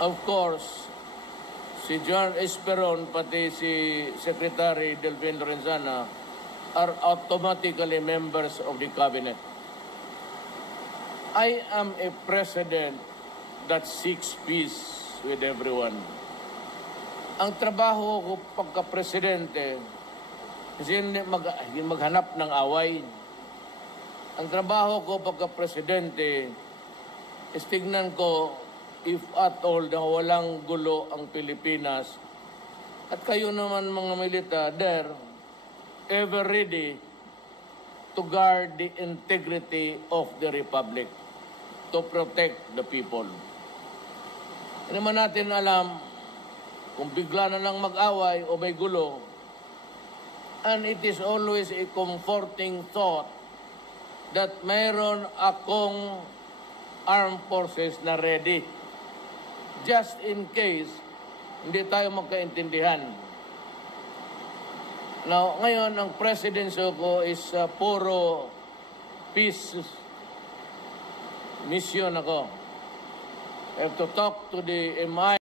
of course, si John Esperon pati si Secretary Delfin Lorenzana are automatically members of the cabinet. I am a president that seeks peace with everyone. Ang trabaho ko pagka-presidente hindi maghanap ng away. Ang trabaho ko pagka-presidente is tignan ko if at all na walang gulo ang Pilipinas. At kayo naman mga militar, there, ever ready to guard the integrity of the Republic, to protect the people. Hindi naman natin alam kung bigla na lang mag-away o may gulo. And it is always a comforting thought that mayroon akong armed forces na ready. Just in case, hindi tayo magkaintindihan. Now, ngayon, ang presidency ko is puro peace mission ako. I have to talk to the MI.